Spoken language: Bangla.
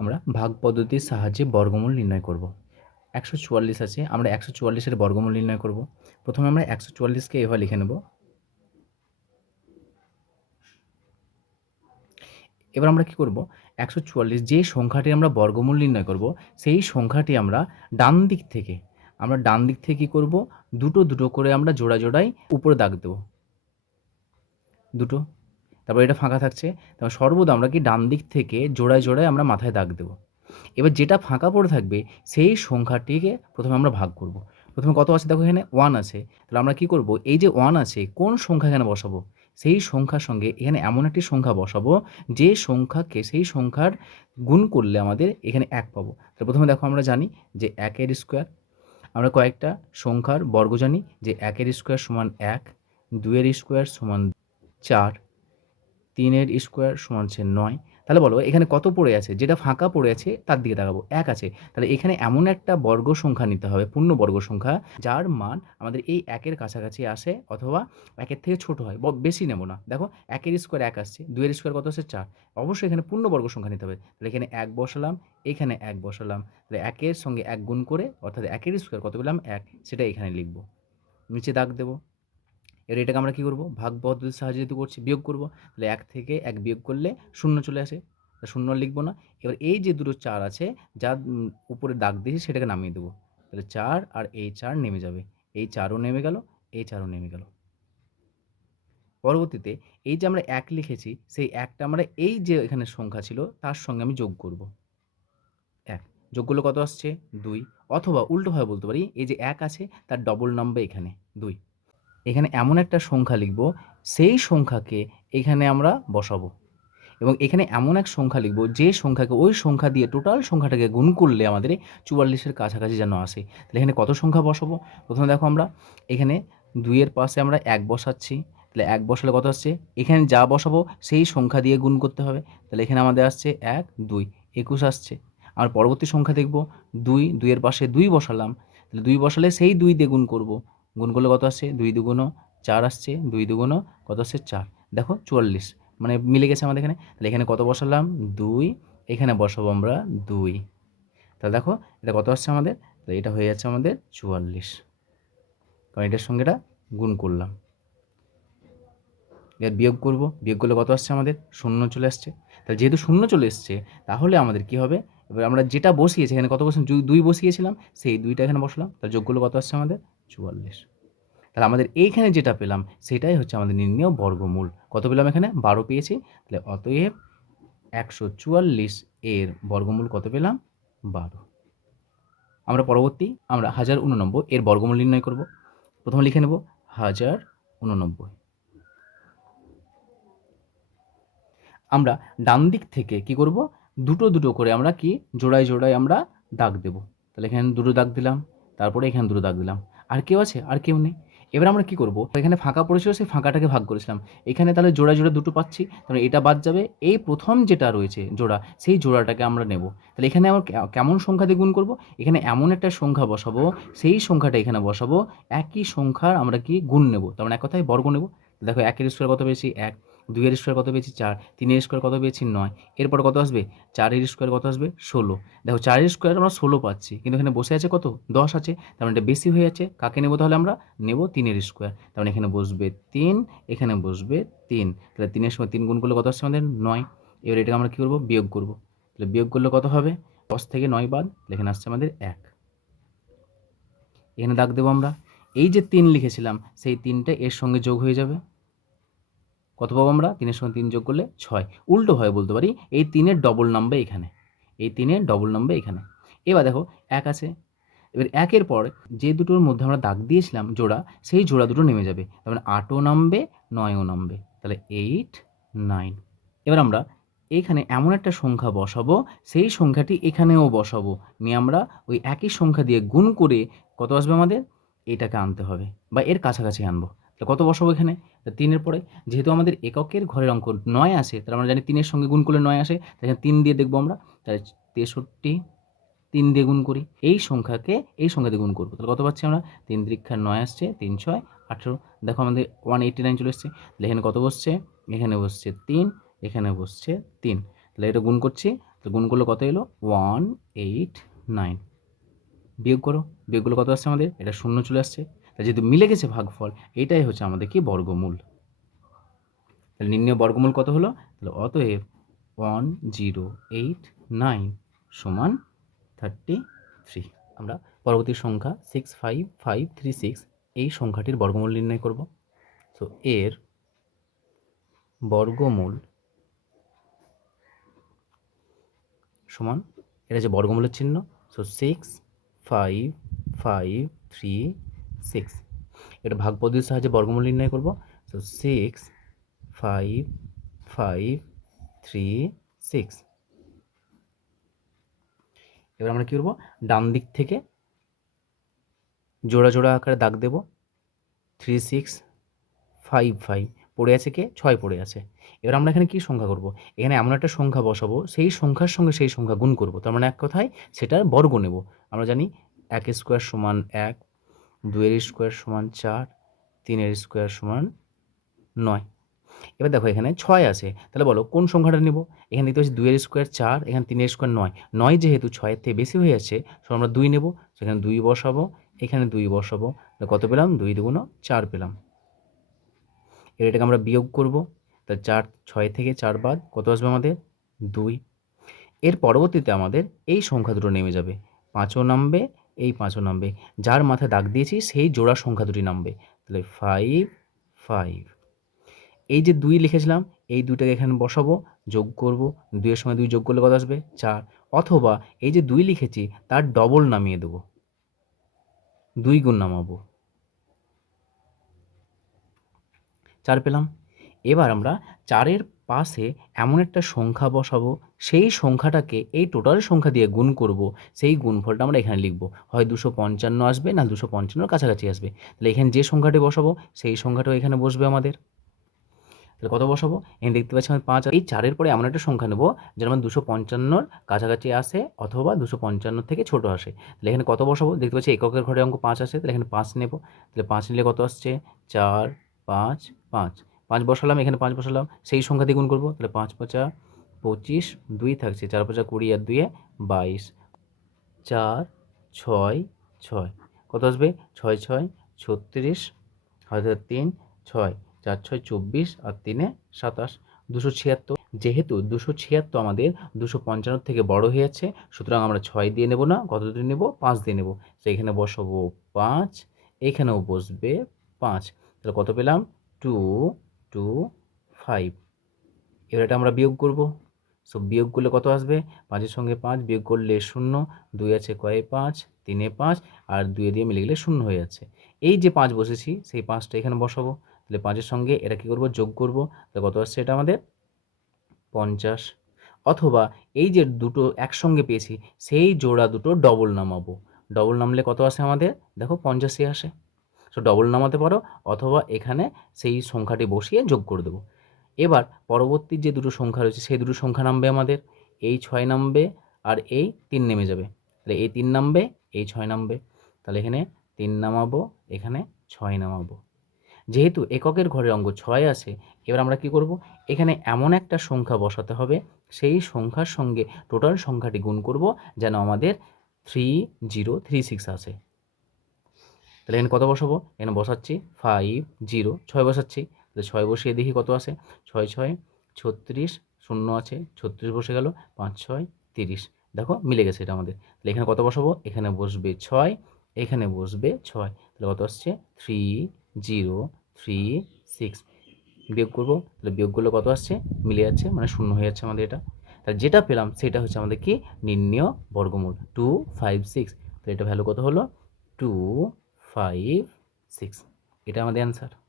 আমরা ভাগ পদ্ধতির সাহায্যে বর্গমূল নির্ণয় করব। একশো চুয়াল্লিশ আছে, আমরা একশো চুয়াল্লিশের বর্গমূল নির্ণয় করব। প্রথমে আমরা একশো চুয়াল্লিশকে এভাবে লিখে নেব। এবার আমরা কি করব? একশো চুয়াল্লিশ, যে সংখ্যাটি আমরা বর্গমূল নির্ণয় করব, সেই সংখ্যাটি আমরা ডান দিক থেকে, আমরা ডান দিক থেকে কী করব? দুটো দুটো করে আমরা জোড়া জোড়াই উপরে দাগ দেব। দুটো। তারপর এটা ফাঁকা থাকছে। তারপর সর্বদা আমরা কি ডান দিক থেকে জোড়ায় জোড়ায় আমরা মাথায় দাগ দেবো। এবার যেটা ফাঁকা পড়ে থাকবে, সেই সংখ্যাটিকে প্রথমে আমরা ভাগ করব। প্রথমে কত আছে? দেখো এখানে ওয়ান আছে। তাহলে আমরা কি করব? এই যে ওয়ান আছে, কোন সংখ্যা এখানে বসাবো? সেই সংখ্যার সঙ্গে এখানে এমন একটি সংখ্যা বসাবো, যে সংখ্যাকে সেই সংখ্যার গুণ করলে আমাদের এখানে এক পাবো। তাহলে প্রথমে দেখো আমরা জানি যে একের স্কোয়ার আমরা কয়েকটা সংখ্যার বর্গ জানি যে একের স্কোয়ার সমান এক দুয়ের স্কোয়ার সমান চার তিনের স্কোয়ার সমান হচ্ছে নয়। তাহলে বলো, এখানে কত পড়ে আছে? যেটা ফাঁকা পড়ে আছে, তার দিকে তাকাবো। এক আছে। তাহলে এখানে এমন একটা বর্গ সংখ্যা নিতে হবে, পূর্ণ বর্গ সংখ্যা, যার মান আমাদের এই একের কাছাকাছি আসে অথবা একের থেকে ছোট হয়। বেশি নেব না। দেখো, একের স্কোয়ার এক আসছে, দুইয়ের স্কোয়ার কত আসছে? চার। অবশ্যই এখানে পূর্ণ বর্গ সংখ্যা নিতে হবে। তাহলে এখানে এক বসালাম, এখানে এক বসালাম। তাহলে একের সঙ্গে এক গুণ করে, অর্থাৎ একের স্কোয়ার কত পেলাম? এক। সেটা এখানে লিখব। নিচে দাগ দেবো। এবার এটাকে আমরা কী করব? ভাগ পদ্ধতির সাহায্যে যেহেতু করছি, বিয়োগ করব, তাহলে এক থেকে এক বিয়োগ করলে শূন্য চলে আসে। শূন্য লিখব না। এবার এই যে দুটো চার আছে যা উপরে দাগ দিয়েছি সেটাকে নামিয়ে দেবো। তাহলে চার আর এই চার নেমে যাবে। এই চারও নেমে গেল, এই চারও নেমে গেল। পরবর্তীতে এই যে আমরা এক লিখেছি, সেই একটা আমরা এই যে এখানে সংখ্যা ছিল, তার সঙ্গে আমি যোগ করব। এক। যোগ করলে কত আসছে? দুই। অথবা উল্টোভাবে বলতে পারি, এই যে এক আছে, তার ডবল নাম্বার এখানে, দুই। এখানে এমন একটা সংখ্যা লিখব, সেই সংখ্যাকে এখানে আমরা বসাবো। এবং এখানে এমন এক সংখ্যা লিখব, যে সংখ্যাকে ওই সংখ্যা দিয়ে টোটাল সংখ্যাটাকে গুণ করলে আমাদের চুয়াল্লিশের কাছাকাছি যেন আসে। তাহলে এখানে কত সংখ্যা বসাবো? প্রথমে দেখো আমরা, এখানে দুইয়ের পাশে আমরা এক বসাচ্ছি। তাহলে এক বসালে কত আসছে? এখানে যা বসাবো, সেই সংখ্যা দিয়ে গুণ করতে হবে। তাহলে এখানে আমাদের আসছে এক, দুই, একুশ আসছে। আর পরবর্তী সংখ্যা দেখব, দুই, দুইয়ের পাশে দুই বসালাম। তাহলে দুই বসালে সেই দুই দিয়ে গুণ করব। গুণ করলে কত আসছে? দুই দুগুণো চার আসছে, দুই দুগুণো কত আসছে? চার। দেখো চুয়াল্লিশ। মানে মিলে গেছে আমাদের এখানে। তাহলে এখানে কত বসালাম? দুই। এখানে বসাবো আমরা দুই। তাহলে দেখো এটা কত আসছে আমাদের? তাহলে এটা হয়ে যাচ্ছে আমাদের চুয়াল্লিশ। কারণ এটার সঙ্গে এটা গুণ করলাম। এবার বিয়োগ করব। বিয়োগ করলে কত আসছে আমাদের? শূন্য চলে আসছে। তাহলে যেহেতু শূন্য চলে এসছে, তাহলে আমাদের কি হবে? এবার আমরা যেটা বসিয়েছি, এখানে কত বসে দুই বসিয়েছিলাম, সেই দুইটা এখানে বসলাম। তাহলে যোগ করলে কত আসছে আমাদের? চুয়াল্লিশ। তাহলে আমাদের এইখানে যেটা পেলাম, সেটাই হচ্ছে আমাদের নির্ণয় বর্গমূল। কত পেলাম এখানে? বারো পেয়েছি। তাহলে অতএব একশো চুয়াল্লিশ এর বর্গমূল কত পেলাম? বারো। আমরা পরবর্তী, আমরা হাজার উননব্বই এর বর্গমূল নির্ণয় করব। প্রথমে লিখে নেব, হাজার উননব্বই আমরা ডান দিক থেকে কি করব? দুটো দুটো করে আমরা কি? জোড়ায় জোড়ায় আমরা দাগ দেব। তাহলে এখানে দুটো দাগ দিলাম, তারপরে এখানে দুটো দাগ দিলাম। আর কেউ আছে? আর কেউ নেই। এবার আমরা কি করব? এখানে ফাঁকা পড়েছিল, সেই ফাঁকাটাকে ভাগ করেছিলাম। এখানে তাহলে জোড়া জোড়া দুটো পাচ্ছি, তাহলে এটা বাদ যাবে। এই প্রথম যেটা রয়েছে জোড়া, সেই জোড়াটাকে আমরা নেব। তাহলে এখানে আমরা কেমন সংখ্যা দিয়ে গুণ করব? এখানে এমন একটা সংখ্যা বসাবো, সেই সংখ্যাটা এখানে বসাবো, একই সংখ্যার আমরা কি গুণ নেব? তার মানে এক কথায় বর্গ নেব। দেখো একের স্কোয়ার কত পেয়েছি? এক। দুইয়ের স্কোয়ার কত পেয়েছি চার, তিনের স্কোয়ার কত পেয়েছি নয়, এরপর কত আসবে? চারের স্কোয়ার কত আসবে? ষোলো। দেখো, চারের স্কোয়ার আমরা ষোলো পাচ্ছি, কিন্তু এখানে বসে আছে কত? দশ আছে, তার মানে এটা বেশি হয়ে যাচ্ছে। কাকে নেব তাহলে আমরা? নেব তিনের স্কোয়ার তার মানে এখানে বসবে তিন, এখানে বসবে তিন। তাহলে তিনের সময় তিন গুণ করলে কত আসছে আমাদের? নয়। এবার এটাকে আমরা কী করব? বিয়োগ করব। তাহলে বিয়োগ করলে কত হবে? দশ থেকে নয় বাদ এখানে আসছে আমাদের এক। এখানে দাগ দেবো আমরা। এই যে তিন লিখেছিলাম, সেই তিনটা এর সঙ্গে যোগ হয়ে যাবে। কত পাবো আমরা? তিনের সঙ্গে তিন যোগ করলে ছয়। উল্টো হয় বলতে পারি, এই তিনের ডবল নাম্বার এখানে। এই তিনের ডবল নাম্বার এখানে। এবার দেখো, এক আছে। এবার একের পর যে দুটোর মধ্যে আমরা দাগ দিয়েছিলাম জোড়া, সেই জোড়া দুটো নেমে যাবে। তার মানে আটও নামবে, নয়ও নামবে। তাহলে এইট নাইন এবার আমরা এইখানে এমন একটা সংখ্যা বসাবো, সেই সংখ্যাটি এখানেও বসাবো। নিয়ে আমরা ওই একই সংখ্যা দিয়ে গুণ করে কত আসবে আমাদের? এটাকে আনতে হবে বা এর কাছাকাছি আনব। তাহলে কত বসাবো এখানে? তা তিনের পরে, যেহেতু আমাদের এককের ঘরের অঙ্ক নয় আসে, তাহলে আমরা জানি তিনের সঙ্গে গুণ করলে নয় আসে এখানে তিন দিয়ে দেখব আমরা, তাহলে তেষট্টি তিন দিয়ে গুণ করি, এই সংখ্যাকে এই সংখ্যা দিয়ে গুণ করব, তাহলে কত পাচ্ছি আমরা? তিন দীক্ষার নয় আসছে, তিন ছয় আঠেরো, দেখো আমাদের ওয়ান এইটটি নাইন চলে এসছে, তাহলে এখানে কত বসছে? এখানে বসছে তিন, এখানে বসছে তিন, তাহলে এটা গুণ করছি তো গুণ করলে কত এলো? ওয়ান এইট নাইন বিয়োগ করো, বিয়োগগুলো কত আসছে আমাদের? এটা শূন্য চলে আসছে তা যেহেতু মিলে গেছে ভাগফল, এটাই হচ্ছে আমাদের কি বর্গমূল। তাহলে নির্ণয় বর্গমূল কত হলো? তাহলে অতএব ওয়ান জিরো এইট নাইন সমান থার্টি থ্রি আমরা পরবর্তী সংখ্যা six five five three six এই সংখ্যাটির বর্গমূল নির্ণয় করব। তো এর বর্গমূল সমান, এটা যে বর্গমূলের চিহ্ন। So six five five three six এটা ভাগ পদ্ধতির সাহায্যে বর্গমূল নির্ণয় করব। So six five five three six এবার আমরা কী করব? ডান দিক থেকে জোড়া জোড়া আকারে দাগ দেব। থ্রি সিক্স ফাইভ ফাইভ পড়ে আছে কে? ছয় পড়ে আছে। এবার আমরা এখানে কী সংখ্যা করব? এখানে এমন একটা সংখ্যা বসাবো, সেই সংখ্যার সঙ্গে সেই সংখ্যা গুণ করব। তার মানে এক কথায় সেটার বর্গ নেব। আমরা জানি এক স্কোয়ার সমান এক দুয়ের স্কোয়ার সমান চার, তিনের স্কোয়ার সমান নয়। এবার দেখো এখানে ছয় আছে। তাহলে বলো, কোন সংখ্যাটা নেব? এখানে দেখতে পাচ্ছি দুইয়ের স্কোয়ার চার, এখানে তিনের স্কোয়ার নয়। নয় যেহেতু ছয়ের থেকে বেশি হয়ে যাচ্ছে, সো আমরা দুই নেব। সেখানে দুই বসাবো, এখানে দুই বসাবো। কত পেলাম? দুই দুগুণ চার পেলাম। এবার এটাকে আমরা বিয়োগ করব। তা চার, ছয় থেকে চার বাদ কত আসবে আমাদের? দুই। এর পরবর্তীতে আমাদের এই সংখ্যা দুটো নেমে যাবে। পাঁচও নামবে এই পাঁচও নামবে। যার মাথায় দাগ দিয়েছি, সেই জোড়া সংখ্যা দুটি নামবে। তাহলে ফাইভ ফাইভ এই যে দুই লিখেছিলাম, এই দুইটাকে এখানে বসাবো, যোগ করব। দুইয়ের সময় দুই যোগ করলে কত আসবে? চার। অথবা এই যে দুই লিখেছি, তার ডবল নামিয়ে দেবো। দুই গুণ নামাবো। চার পেলাম। এবার আমরা চারের পাশে এমন একটা সংখ্যা বসাবো সেই সংখ্যাটাকে এই টোটাল সংখ্যা দিয়ে গুণ করব, সেই গুণফলটা আমরা এখানে লিখব। হয় দুশো পঞ্চান্ন আসবে, না দুশো পঞ্চান্নর কাছাকাছি আসবে। তাহলে এখানে যে সংখ্যাটি বসাবো, সেই সংখ্যাটাও এখানে বসবে আমাদের। তাহলে কত বসাবো? এখানে দেখতে পাচ্ছি আমি পাঁচ এই চারের পরে এমন একটা সংখ্যা নেব যেটা আমার দুশো পঞ্চান্নর কাছাকাছি আসে অথবা দুশো পঞ্চান্ন থেকে ছোটো আসে। তাহলে এখানে কত বসাবো? দেখতে পাচ্ছি এককের ঘরে অঙ্ক পাঁচ আসে তাহলে এখানে পাঁচ নেব। তাহলে পাঁচ নিলে কত আসছে? চার, পাঁচ পাঁচ। পাঁচ বসালাম, এখানে পাঁচ বসালাম, সেই সংখ্যা দিয়ে গুণ করব। তাহলে পাঁচ পাঁচা পঁচিশ, দুই থাকছে, চার পাঁচা কুড়ি আর দুইয়ে বাইশ। চার, ছয় ছয়। কত আসবে? ছয় ছয়, ছত্রিশ হাজার তিন, ছয়। চার, ছয়, চব্বিশ আর তিনে সাতাশ। দুশো ছিয়াত্তর। যেহেতু দুশো ছিয়াত্তর আমাদের দুশো পঞ্চান্ন থেকে বড় হয়ে যাচ্ছে সুতরাং আমরা ছয় দিয়ে নেব না, কত দিয়ে নেব? পাঁচ দিয়ে নেব। তো এখানে বসাবো পাঁচ, এখানেও বসবে পাঁচ। তাহলে কত পেলাম? Two two, five. এবার এটা আমরা বিয়োগ করব। সো বিয়োগ করলে কত আসবে? পাঁচের সঙ্গে পাঁচ বিয়োগ করলে শূন্য, দুই আছে কয়ে পাঁচ, তিনে পাঁচ, আর দুয়ে দিয়ে মিলে গেলে শূন্য হয়ে যাচ্ছে। এই যে পাঁচ বসেছি, সেই পাঁচটা এখানে বসাবো। তাহলে পাঁচের সঙ্গে এটা কী করব? যোগ করব। তাহলে কত আসছে এটা আমাদের? পঞ্চাশ। অথবা এই যে দুটো একসঙ্গে পেয়েছি, সেই জোড়া দুটো ডবল নামাবো। ডবল নামলে কত আসে আমাদের? দেখো পঞ্চাশে আসে। সো ডবল নামাতে পারো, অথবা এখানে সেই সংখ্যাটি বসিয়ে যোগ করে দেবো। এবার পরবর্তী যে দুটো সংখ্যা রয়েছে, সেই দুটো সংখ্যা নামবে আমাদের। এই ছয় নামবে আর এই তিন নেমে যাবে। তাহলে এই তিন নামবে, এই ছয় নামবে। তাহলে এখানে তিন নামাবো, এখানে ছয় নামাবো। যেহেতু এককের ঘরের অঙ্ক ছয় আছে, এবার আমরা কি করব? এখানে এমন একটা সংখ্যা বসাতে হবে, সেই সংখ্যার সঙ্গে টোটাল সংখ্যাটি গুণ করব, যেন আমাদের থ্রি জিরো থ্রি সিক্স আসে তাহলে এখানে কত বসাবো? এখানে বসাচ্ছি ফাইভ জিরো ছয় বসাচ্ছি। তাহলে ছয় বসিয়ে দেখি কত আছে? ছয় ছয়, ছত্রিশ, শূন্য আছে, ছত্রিশ বসে গেল, পাঁচ, ছয়, তিরিশ। দেখো, মিলে গেছে এটা আমাদের। তাহলে এখানে কত বসাবো? এখানে বসবে ছয়, এখানে বসবে ছয়। তাহলে কত আসছে? Three, zero, three, six. বিয়োগ করব, তাহলে বিয়োগ করলে কত আসছে? মিলে যাচ্ছে মানে শূন্য হয়ে যাচ্ছে আমাদের এটা। তাহলে যেটা পেলাম, সেটা হচ্ছে আমাদের কি? নির্ণয় বর্গমূল। Two, five, six. তো এটা ভ্যালু কত হলো? Two, five, six. এটা আমাদের অ্যান্সার